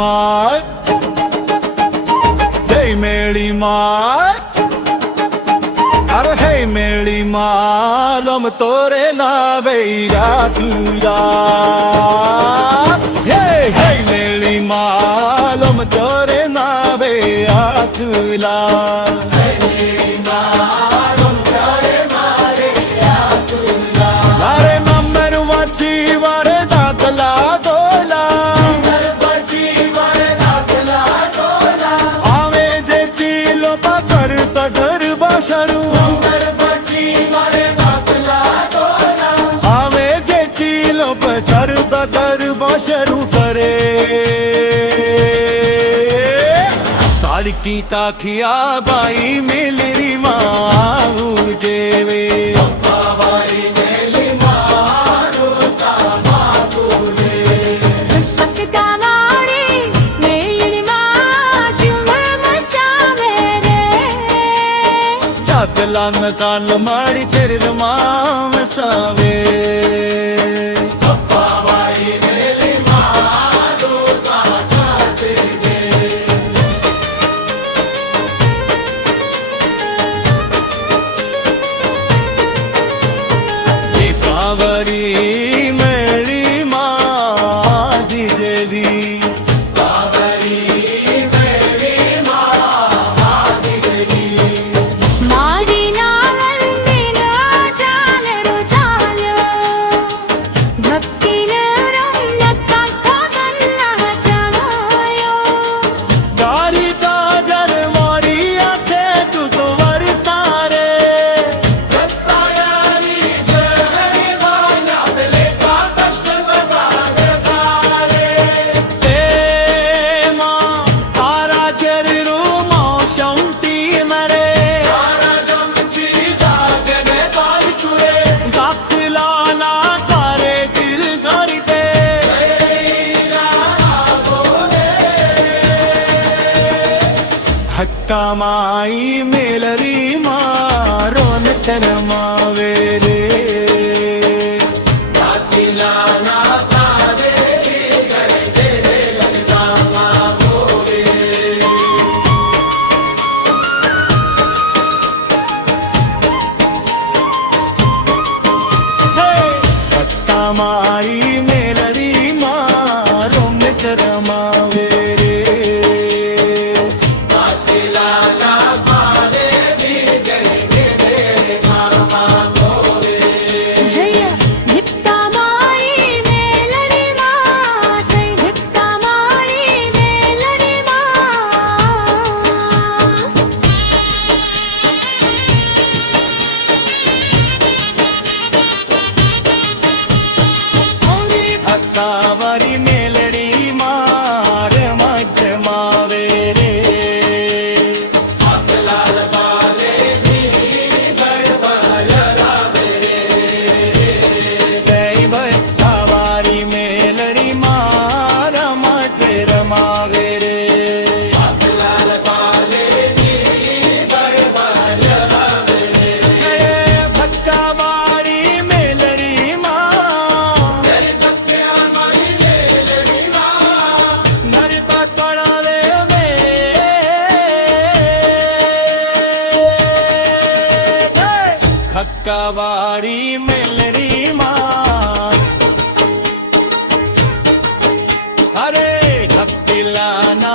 માય જય મેળી માય અરે હે મેળી માલમ તોરે નાવે યાતુયા હે હે મેળી માલમ તોરે નાવે યાતુલા શરૂ કરે તારકી તાખિયા બાઈ મેલરી માં જેવે ચાકલાન કાલ મારી ચરણ માં વસાવે કાવરી મેળી માં દીજે દી કાવરી મેળી માં દીજે દી મારી નાવલ મેરા ચાલરો ચાલ્યો ભક્તિને રંગતા કાગના ચવાયો ગારી તાજર મારી આંખે તું તો વરસારે હક્કામાઈ મેલરી મારો નટરમાવે રે હક્કામાઈ મેલરી મારો નટરમાવે રે કાવરી મેલડી માર મજમાવે રે કાવરી મેલડી માર મટ રમાવે રે હક્કાવારી મેલરી માં અરે હપ્પીલાના